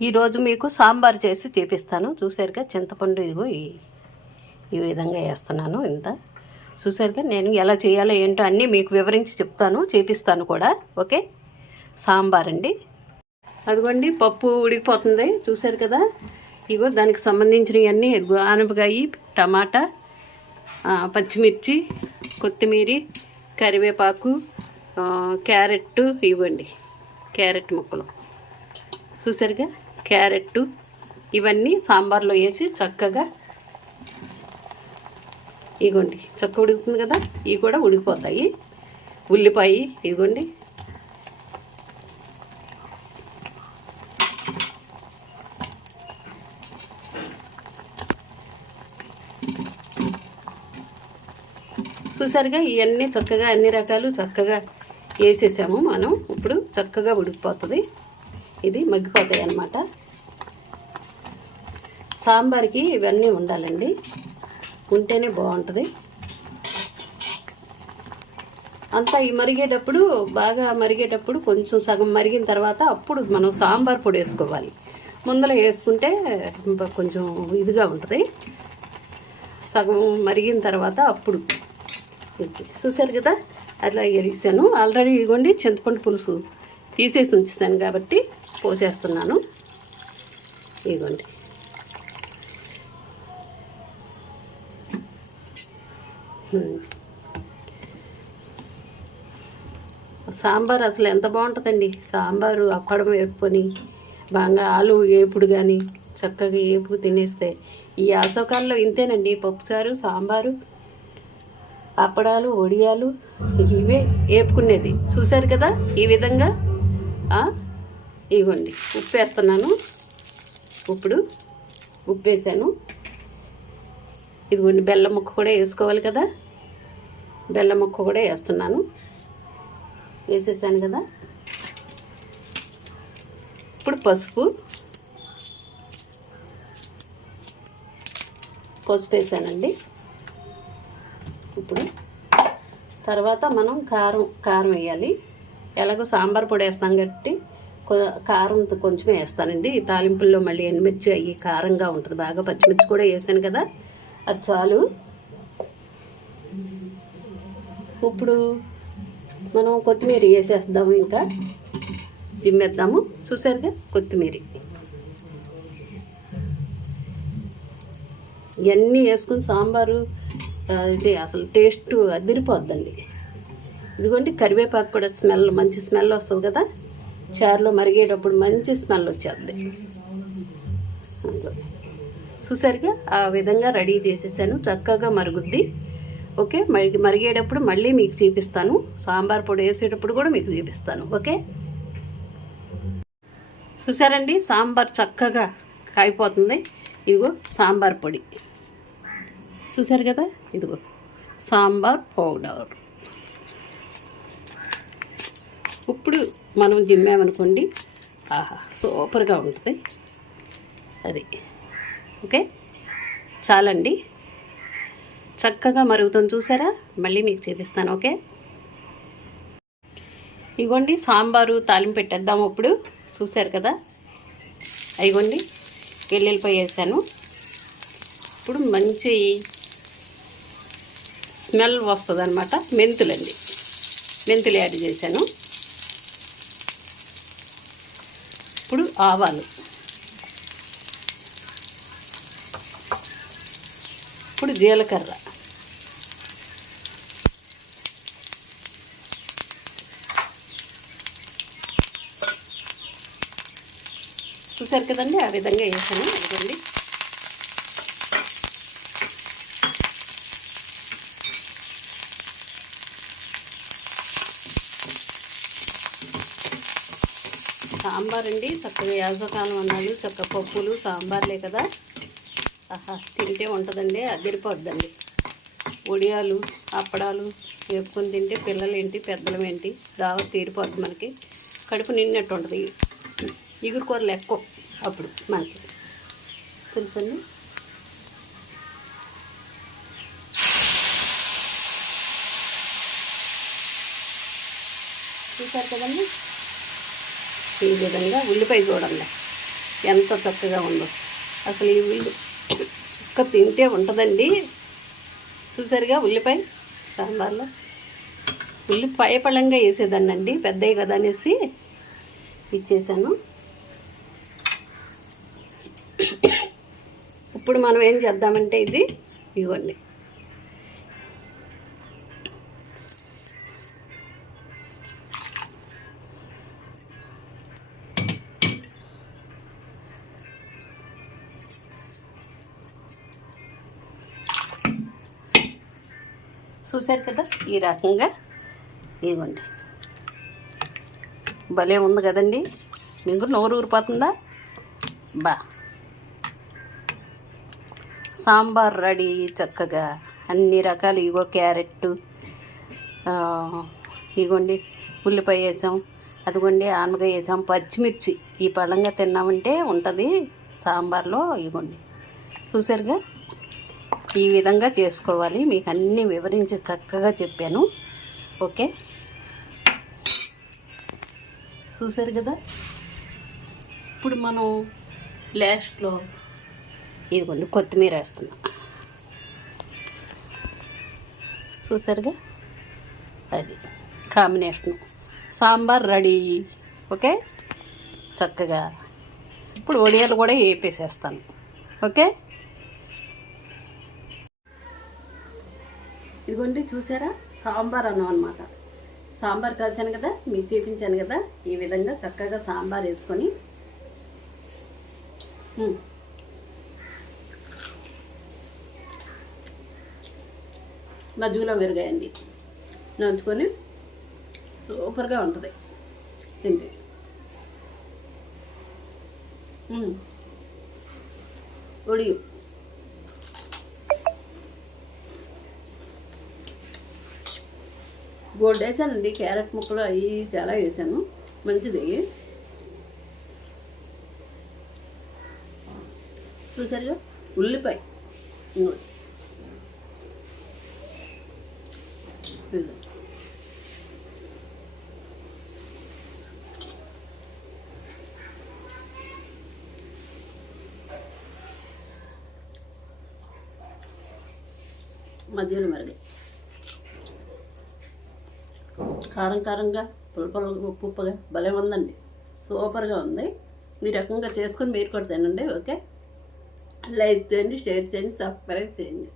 ఈరోజు మీకు సాంబార్ చేసి చూపిస్తాను. చూసారుగా చింతపండు ఇదిగో ఈ విధంగా వేస్తున్నాను. ఇంత చూసారుగా నేను ఎలా చేయాలో ఏంటో అన్నీ మీకు వివరించి చెప్తాను, చేపిస్తాను కూడా. ఓకే, సాంబార్ అండి. అదిగోండి పప్పు ఉడికిపోతుంది చూసారు కదా. ఇగో దానికి సంబంధించినవన్నీ ఆనపకాయ, టమాటా, పచ్చిమిర్చి, కొత్తిమీర, కరివేపాకు, క్యారెట్, ఇవ్వండి క్యారెట్ ముక్కలు చూసారుగా. క్యారెట్ ఇవన్నీ సాంబార్లో వేసి చక్కగా ఇగోండి చక్క ఉడుకుతుంది కదా. ఇవి కూడా ఉడికిపోతాయి. ఉల్లిపాయ ఇగోండి, చూసారుగా. ఇవన్నీ చక్కగా అన్ని రకాలు చక్కగా వేసేసాము మనం. ఇప్పుడు చక్కగా ఉడికిపోతుంది, ఇది మగ్గిపోతాయి అన్నమాట. సాంబార్కి ఇవన్నీ ఉండాలండి, ఉంటేనే బాగుంటుంది. అంతా ఈ మరిగేటప్పుడు బాగా మరిగేటప్పుడు కొంచెం సగం మరిగిన తర్వాత అప్పుడు మనం సాంబార్ పొడి వేసుకోవాలి. ముందర వేసుకుంటే కొంచెం ఇదిగా ఉంటుంది. సగం మరిగిన తర్వాత అప్పుడు చూసారు కదా. అట్లా వేసాను ఆల్రెడీ. ఇగోండి చింతపండు పులుసు తీసేసి ఉంచుతాను కాబట్టి పోసేస్తున్నాను. ఇగోండి సాంబార్ అసలు ఎంత బాగుంటుందండి. సాంబారు అప్పడం వేపుకొని బాగా ఆలు వేపుడు కానీ చక్కగా వేపుకు తినేస్తే ఈ వేసవకాలంలో ఇంతేనండి. పప్పుచారు, సాంబారు, అప్పడాలు, వడియాలు ఇవే వేపుకునేది. చూశారు కదా ఈ విధంగా. ఇవ్వండి ఉప్పు వేస్తున్నాను. ఇప్పుడు ఉప్పు వేసాను. ఇదిగోండి బెల్లం ముక్క కూడా వేసుకోవాలి కదా. బెల్లం ముక్క కూడా వేస్తున్నాను. వేసేసాను కదా. ఇప్పుడు పసుపు వేసానండి. ఇప్పుడు తర్వాత మనం కారం వేయాలి. ఎలాగో సాంబార్ పొడి వేస్తాం కాబట్టి కారం కొంచెమే వేస్తానండి. ఈ తాలింపుల్లో మళ్ళీ ఎండుమిర్చి అయ్యి కారంగా ఉంటుంది బాగా. పచ్చిమిర్చి కూడా వేసాను కదా, అది చాలు. ఇప్పుడు మనం కొత్తిమీర వేసేద్దాము, ఇంకా జిమ్మేద్దాము. చూసారుగా కొత్తిమీర ఇవన్నీ వేసుకుని సాంబారు ఇది అసలు టేస్ట్ అదిరిపోద్దండి. ఇదిగోండి కరివేపాకు కూడా మంచి స్మెల్ వస్తుంది కదా. చారులో మరిగేటప్పుడు మంచి స్మెల్ వచ్చేద్ది. చూసారుగా ఆ విధంగా రెడీ చేసేసాను. చక్కగా మరుగుద్ది. ఓకే, మరిగేటప్పుడు మళ్ళీ మీకు చూపిస్తాను. సాంబార్ పొడి వేసేటప్పుడు కూడా మీకు చూపిస్తాను. ఓకే, చూసారండి సాంబార్ చక్కగా కాగిపోతుంది. ఇదిగో సాంబార్ పొడి చూసారు కదా. ఇదిగో సాంబార్ పౌడర్. ఇప్పుడు మనం జిమ్మామనుకోండి, ఆహా సూపర్గా ఉంటుంది అది. ఓకే, చాలండి. చక్కగా మరుగుతుంది చూసారా. మళ్ళీ మీకు చూపిస్తాను. ఓకే, ఇగోండి సాంబారు తాలింపు పెట్టేద్దాము. ఇప్పుడు చూసారు కదా. ఇగోండి వెల్లుల్లిపాయ వేసాను. ఇప్పుడు మంచి స్మెల్ వస్తుంది అనమాట. మెంతులండి, మెంతులు యాడ్ చేశాను. ఇప్పుడు ఆవాలు, ఇప్పుడు జీలకర్ర, చూసారు కదండి ఆ విధంగా వేసాను. ఇదిగోండి సాంబార్ అండి. చక్కగా యాసకాలం అన్నాడు, చక్క పప్పులు సాంబార్లే కదా. ఆహా తింటే ఉంటుందండి, అదిరిపోద్దండి. వడియాలు, అప్పడాలు వేపుకొని తింటే పిల్లలు ఏంటి పెద్దలం ఏంటి దావత్ తీరిపోద్ది. మనకి కడుపు నిన్నట్టు ఉంటుంది. ఇగురు కూరలు ఎక్కువ అప్పుడు మనకి తెలుసండి. చూసారు కదండి. ఈ విధంగా ఉల్లిపాయ చూడండి ఎంత చక్కగా ఉందో. అసలు ఈ ఉల్లి ఒక్క తింటే ఉంటుందండి. చూసారుగా ఉల్లిపాయ సాంబార్లో ఉల్లిపాయ పళ్ళంగా వేసేదాన్నండి, పెద్దవి కదా అనేసి ఇచ్చేసాను. ఇప్పుడు మనం ఏం చేద్దామంటే ఇదిగోండి చూసారు కదా, ఈ రకంగా ఇదిగోండి. భలే ఉంది కదండి, మీకు నోరు ఊరిపోతుందా? సాంబార్ రెడీ చక్కగా. అన్ని రకాలు, ఇగో క్యారెట్, ఇగోండి ఉల్లిపాయ వేసాం, అదిగోండి ఆనపకాయ వేసాం, పచ్చిమిర్చి. ఈ పళ్ళంగా తిన్నామంటే ఉంటుంది సాంబార్లో. ఇగోండి చూసారుగా, ఈ విధంగా చేసుకోవాలి. మీకు అన్నీ వివరించి చక్కగా చెప్పాను. ఓకే, చూసారు కదా. ఇప్పుడు మనం లాస్ట్లో ఇదిగోండి కొత్తిమీర వేస్తున్నాం. చూసారుగా, అది కాంబినేషను. సాంబార్ రెడీ. ఓకే, చక్కగా. ఇప్పుడు వడియాలు కూడా వేపేసేస్తాను. ఓకే, ఇదిగోండి చూసారా, సాంబార్ అన్నం అనమాట. సాంబార్ కాసాను కదా, మీకు చూపించాను కదా. ఈ విధంగా చక్కగా సాంబార్ వేసుకొని మజ్జిగలో మెరుగాయండి నంచుకొని సూపర్గా ఉంటుంది తింటే. ఒడియు బోర్డు వేసానండి, క్యారెట్ ముక్కలు అవి చాలా వేసాను, మంచిది. చూసారుగా ఉల్లిపాయ మధ్యలో మరిగి కారం కారంగా పులుపులు ఉప్పు ఉప్పుగా భలే ఉందండి, సూపర్గా ఉంది. ఈ రకంగా చేసుకొని మీరు కూడా తినండి. ఓకే, లైక్ చేయండి, షేర్ చేయండి, సబ్స్క్రైబ్ చేయండి.